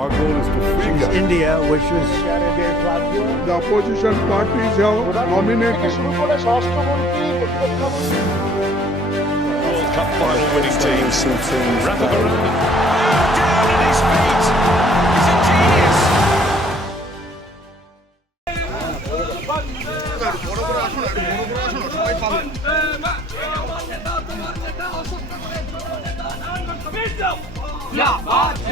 Our goal is to free Kashmir. India, which was The opposition parties have nominated World Cup final winning teams. Wrap up around. Down at his feet. He's a genius. 반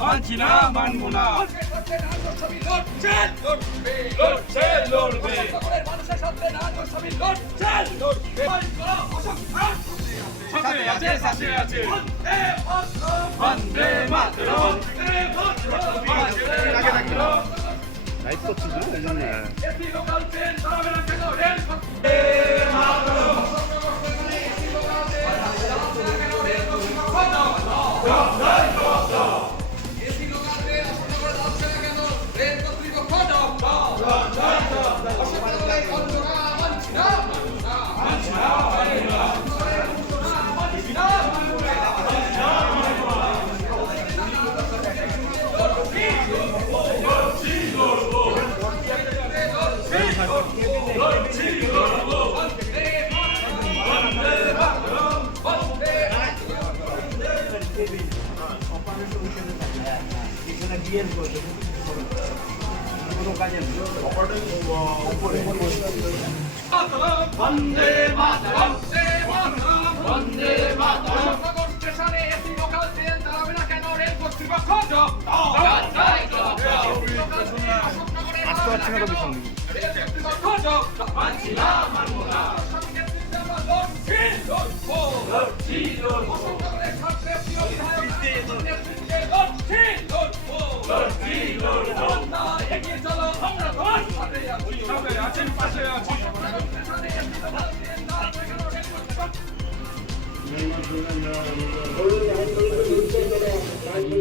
পাঞ্চিনা মানমুনা লড়ছে লড়বে মানুষের সাথে না লড়ছে লড়বে 첫째 야채 사실 야채 반대 마트로 나이스 터치죠? 괜찮네. বন্দে মাতরম বন্দে মাতরম স্টেশনে AC local train দাঁড়াবে না কেন রেল কর্তৃপক্ষ আসতে পারছি না তো ভীষণ রেল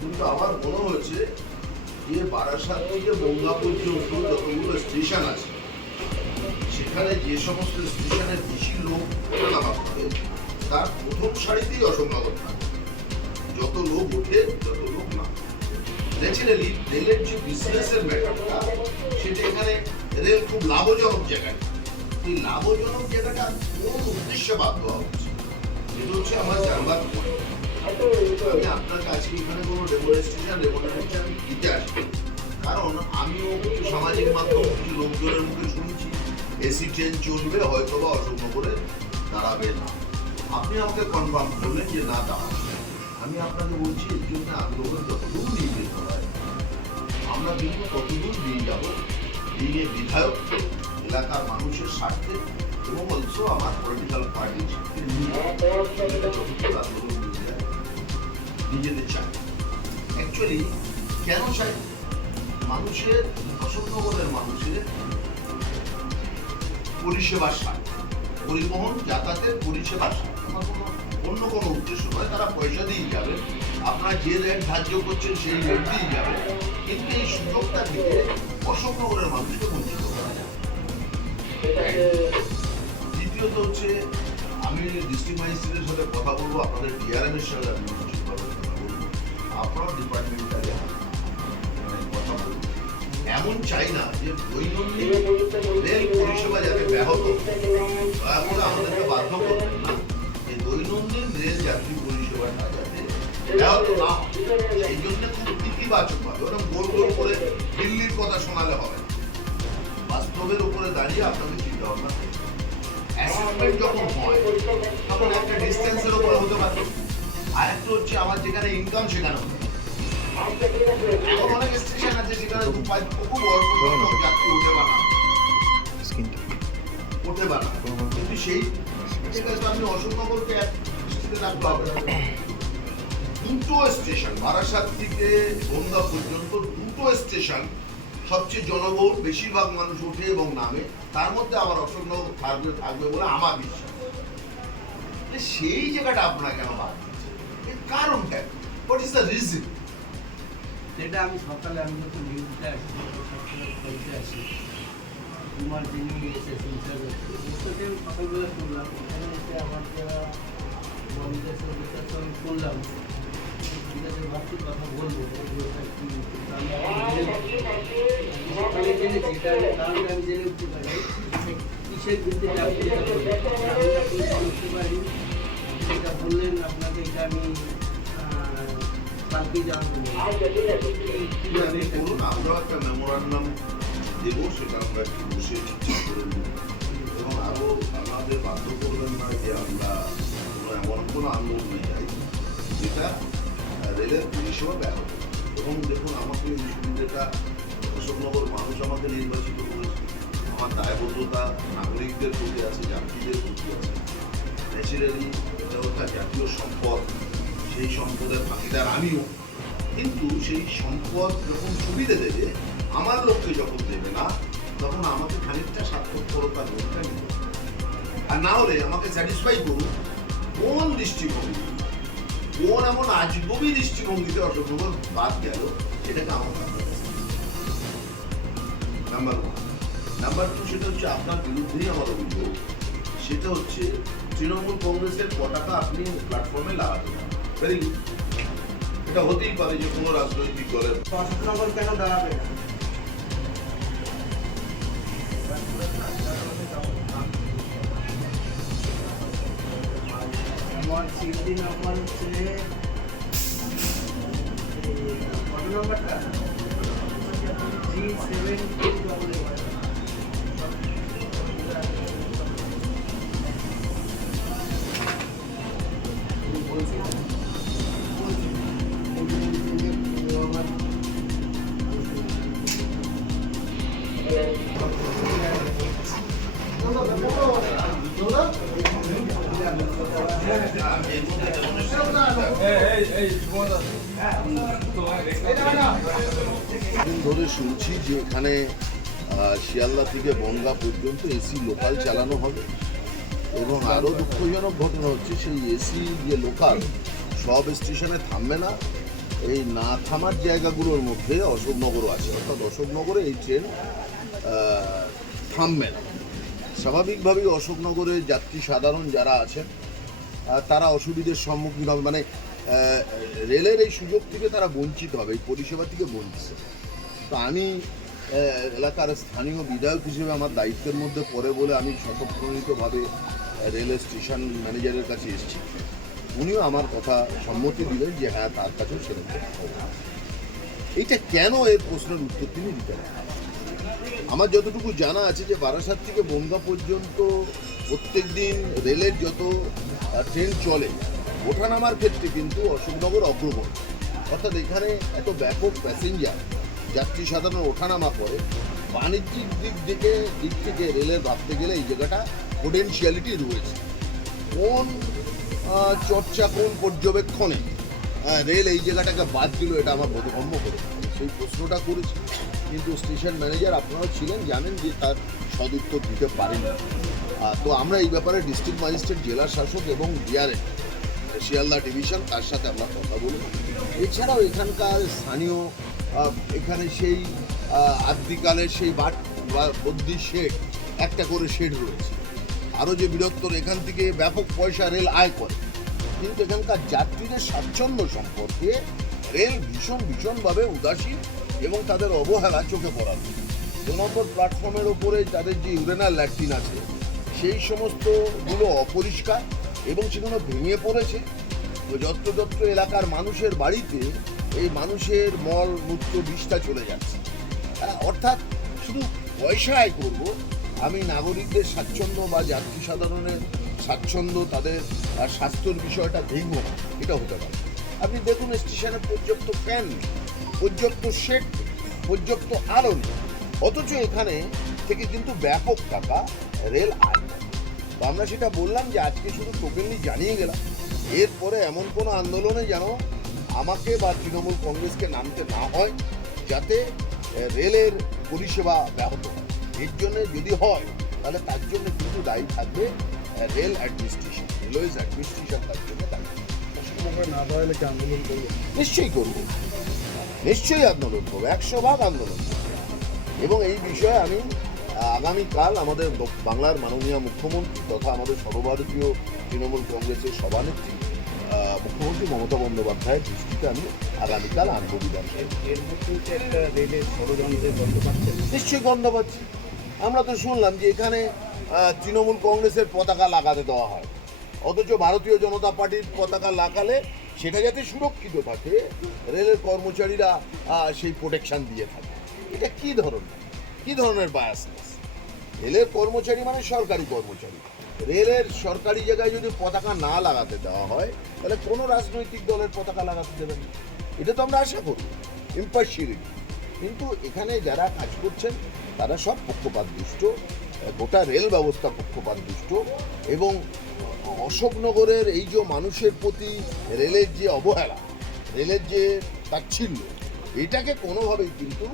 কিন্তু আমার মনে হয়েছে যে বারাসাত থেকে মঙ্গা পর্যন্ত যতগুলো স্টেশন আছে, সেখানে যে সমস্ত স্টেশনে বেশি লোক ওঠা নামা করে, তার প্রথম সারিতেই অসংলগ্ন থাকে। যত লোক ওঠে, তত লোক না ন্যাচারালি রেলের যে বিজনেসের ব্যাপারটা, সেটা এখানে রেল খুব লাভজনক জায়গায়। এই লাভজনক জায়গাটা কোন উদ্দেশ্যে বাধ্য হচ্ছে এটা হচ্ছে আমার জানবার পয়েন্ট আমি আপনার কাছে এখানে কোনো ডেমনস্ট্রেশন ডেমনস্ট্রেশন আমি দিতে আসি কারণ আমিও কিছু সামাজিক মাধ্যম কিছু লোকজনের মুখে শুনছি এসি ট্রেন চলবে হয়তো বা অশোকনগরে দাঁড়াবে না। আপনি আমাকে কনফার্ম করলেন যে না দাঁড়াবে আমি আপনাকে বলছি এর জন্য আন্দোলন যতদূর নিয়ে যেতে হয় আমরা কিন্তু ততদূর নিয়ে যাব। নিয়ে বিধায়ক এলাকার মানুষের স্বার্থে এবং অলসো আমার পলিটিক্যাল পার্টির স্বার্থে নিয়ে যতদূর আন্দোলন নিজেদের চাই। অ্যাকচুয়ালি কেন চাই? মানুষের অশোকনগরের মানুষের পরিষেবার স্বার্থে পরিবহন, যাতায়াতের পরিষেবার স্বার্থে অন্য কোনো উদ্দেশ্য নয়, তারা পয়সা দিয়ে যাবে। আপনারা যে রেট ধার্য করছেন, সেই রেট দিয়ে যাবে। কিন্তু এই সুযোগটা থেকে অশোকনগরের মানুষকে বঞ্চিত করা যাবে দ্বিতীয়ত হচ্ছে, আমি ডিস্ট্রিক্ট ম্যাজিস্ট্রেটের সাথে কথা বলব, আপনাদের ডিআরএম এর সাথে আমি কথা বলব আপনার ডিপার্টমেন্টারে কথা বলব এমন চাই না যে দৈনন্দিন রেল পরিষেবা যাতে ব্যাহত করে আমাদেরকে বাধ্য করবেন না। এই দৈনন্দিন রেল যাত্রী পরিষেবাটা যাতে ব্যাহত না সেই জন্য খুব ইতিবাচক ভাবে ওরকম গোল গোল করে দিল্লির কথা শোনালে হবে। বাস্তবের উপরে দাঁড়িয়ে আপনাদের চিন্তা ভাবনা হবে। অ্যাসেসমেন্ট যখন হয়, তখন একটা ডিস্টেন্সের উপরে হতে পারে। আর একটা হচ্ছে আমার যেখানে ইনকাম সেখানে এমন অনেক স্টেশন আছে যেখানে খুব অল্প যাত্রী উঠে বানা উঠে বানা কিন্তু সেই জায়গায় আপনি অশোকনগরকে এক দৃষ্টিতে রাখতে হবে। দুটো স্টেশন বারাসাত থেকে গঙ্গা পর্যন্ত দুটো স্টেশন সবচেয়ে জনবহুল বেশিরভাগ মানুষ ওঠে এবং নামে। তার মধ্যে আমার অশোকনগর থাকবে থাকবে বলে আমার বিশ্বাস। সেই জায়গাটা আপনারা কেন বাদ এর কারণটা হোয়াট ইজ দ্য রিজন সেটা আমি সকালে আমি যখন ডিউটিতে আসি, সকালে বলতে আসি তোমার যিনি এসেছেন ওটাতে আমি সকালবেলা শুনলাম, এখানে এসে আমার যারা বন্ধুদের সঙ্গে তো আমি শুনলাম, ঠিক ভাবছি কথা বলব আমি জেনেছি কারণটা আমি জেনে উঠতে পারি কিসের ভিত্তিতে আপনি এটা বললেন এটা বললেন, আপনাকে এটা আমি কালকেই জানাব। আমরাও একটা মেমোরান্ডাম দেবো, সেটা আমরা একটু বসে এবং আরও আমাদের বাধ্য করবেন না যে আমরা এমন কোনো আন্দোলন নিয়ে যাই যেটা রেলের পরিষেবা ব্যাহত এবং দেখুন, আমাকে এই সুবিধাটা অশোকনগর মানুষ আমাকে নির্বাচিত করেছে। আমার দায়বদ্ধতা, নাগরিকদের প্রতি আছে, যাত্রীদের প্রতি আছে। ন্যাচারালি এটা হচ্ছে জাতীয় সম্পদ, সেই সম্পদের ভাগিদার আমিও। কিন্তু সেই সম্পদ যখন সুবিধে দেবে, আমার লোককে যখন দেবে না, তখন আমাকে খানিকটা স্বার্থপরতার লোকটা নিতে আর না হলে আমাকে স্যাটিসফাই করুন কোন দৃষ্টিভঙ্গি? কোন এমন আজগবি দৃষ্টিভঙ্গিতে অশোকনগর বাদ গেল, সেটাকে আমার নাম্বার ওয়ান নাম্বার টু সেটা হচ্ছে আপনার বিরুদ্ধেই আমার অভিযোগ। সেটা হচ্ছে তৃণমূল কংগ্রেসের পতাকা আপনি প্ল্যাটফর্মে লাগাতে পারেন। এটা হতেই পারে যে কোনো রাজনৈতিক দলের। অশোকনগর কেন দাঁড়াবে জি সেভেন ধরে শুনছি যে আহ, শিয়ালদা থেকে বনগা পর্যন্ত এসি লোকাল চালানো হবে এবং আরও দুঃখজনক ঘটনা হচ্ছে সেই এসি যে লোকাল সব স্টেশনে থামবে না। এই না থামার জায়গাগুলোর মধ্যে অশোকনগরও আছে অর্থাৎ অশোকনগরে এই ট্রেন থামবে না। স্বাভাবিকভাবেই অশোকনগরে যাত্রী সাধারণ যারা আছেন তারা অসুবিধের সম্মুখীন হবে। মানে রেলের এই সুযোগ থেকে তারা বঞ্চিত হবে, এই পরিষেবা থেকে বঞ্চিত। তো আমি এলাকার স্থানীয় বিধায়ক হিসেবে আমার দায়িত্বের মধ্যে পড়ে বলে আমি স্বতঃপ্রণীতভাবে রেলের স্টেশন ম্যানেজারের কাছে এসেছি। উনিও আমার কথা সম্মতি দিলেন যে হ্যাঁ তার কাছেও সেরকম এইটা কেন এর প্রশ্নের উত্তর তিনি দিতে আমার যতটুকু জানা আছে যে, বারাসাত থেকে বনগা পর্যন্ত প্রত্যেক দিন রেলের যত ট্রেন চলে, ওঠানামার ক্ষেত্রে কিন্তু অশোকনগর অগ্রগণ্য। অর্থাৎ এখানে এত ব্যাপক প্যাসেঞ্জার যাত্রী সাধারণ ওঠানামা করে, বাণিজ্যিক দিক থেকে দিক থেকে রেলের ভাবতে গেলে এই জায়গাটা পোটেনশিয়ালিটি রয়েছে। কোন চর্চা কোন পর্যবেক্ষণে রেল এই জায়গাটাকে বাদ দিল, এটা আমার বোধগম্য করে সেই প্রশ্নটা করেছি, কিন্তু স্টেশন ম্যানেজার আপনারাও ছিলেন, জানেন যে তার সদুত্তর দিতে পারেন তো আমরা এই ব্যাপারে ডিস্ট্রিক্ট ম্যাজিস্ট্রেট জেলা শাসক এবং ডিআরএম শিয়ালদা ডিভিশন তার সাথে আমরা কথা বলব। এছাড়াও এখানকার স্থানীয় এখানে সেই আহ, আদ্যিকালের সেই বাট বদ্যি শেড একটা করে শেড রয়েছে। আরও যে বৃহত্তর এখান থেকে ব্যাপক পয়সা রেল আয় করে। কিন্তু এখানকার যাত্রীদের স্বাচ্ছন্দ্য সম্পর্কে রেল ভীষণ ভীষণভাবে উদাসীন এবং তাদের অবহেলা চোখে পড়ানো দু নম্বর প্ল্যাটফর্মের ওপরে তাদের যে ইউরেনাল ল্যাট্রিন আছে সেই সমস্তগুলো অপরিষ্কার এবং সেগুলো ভেঙে পড়েছে। তো যত্র যত্র এলাকার মানুষের বাড়িতে এই মানুষের মল মূত্র বিষটা চলে যাচ্ছে। হ্যাঁ, অর্থাৎ শুধু পয়সা আয় করব আমি নাগরিকদের স্বাচ্ছন্দ্য বা যাত্রী সাধারণের স্বাচ্ছন্দ্য তাদের স্বাস্থ্যের বিষয়টা দেখব এটা হতে পারে। আপনি দেখুন স্টেশনে পর্যাপ্ত ফ্যান পর্যাপ্ত শেড পর্যাপ্ত আলো নেই। অথচ এখানে থেকে কিন্তু ব্যাপক টাকা রেল আয়। আমরা সেটা বললাম যে আজকে শুধু টোকেনলি জানিয়ে গেলাম। এরপরে এমন কোনো আন্দোলনে যেন আমাকে বা তৃণমূল কংগ্রেসকে নামতে না হয় যাতে রেলের পরিষেবা ব্যাহত হয়। এর জন্য যদি হয় তাহলে তার জন্য কিন্তু দায়ী থাকবে রেল অ্যাডমিনিস্ট্রেশন রেলওয়েজ অ্যাডমিনিস্ট্রেশন তার জন্য দায়ী। নিশ্চয়ই করব। নিশ্চয়ই আন্দোলন করব একশো ভাগ আন্দোলন এবং এই বিষয়ে আমি আগামীকাল আমাদের বাংলার মাননীয় মুখ্যমন্ত্রী তথা আমাদের সর্বভারতীয় তৃণমূল কংগ্রেসের সভানেত্রী মুখ্যমন্ত্রী মমতা বন্দ্যোপাধ্যায়ের দৃষ্টিতে আমি আগামীকাল আনব বিধান মধ্যে যে একটা রেলের ষড়যন্ত্রের নিশ্চয়ই গন্ধ পাচ্ছি। আমরা তো শুনলাম যে এখানে তৃণমূল কংগ্রেসের পতাকা লাগাতে দেওয়া হয়। অথচ ভারতীয় জনতা পার্টির পতাকা লাগালে সেটা যাতে সুরক্ষিত থাকে রেলের কর্মচারীরা সেই প্রোটেকশন দিয়ে থাকে। এটা কি ধরনের? কি ধরনের বায়াসনেস রেলের কর্মচারী মানে সরকারি কর্মচারী। রেলের সরকারি জায়গায় যদি পতাকা না লাগাতে দেওয়া হয়, তাহলে কোনো রাজনৈতিক দলের পতাকা লাগাতে দেবেন না। এটা তো আমরা আশা করি ইম্পার্সিয়ালিটি কিন্তু এখানে যারা কাজ করছেন, তারা সব পক্ষপাত দুষ্ট গোটা রেল ব্যবস্থা পক্ষপাত দুষ্ট এবং অশোকনগরের এই যে মানুষের প্রতি রেলের যে অবহেলা, রেলের যে তাচ্ছিল্য, এটাকে কোনোভাবেই কিন্তু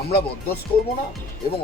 আমরা বরদাস্ত করব না এবং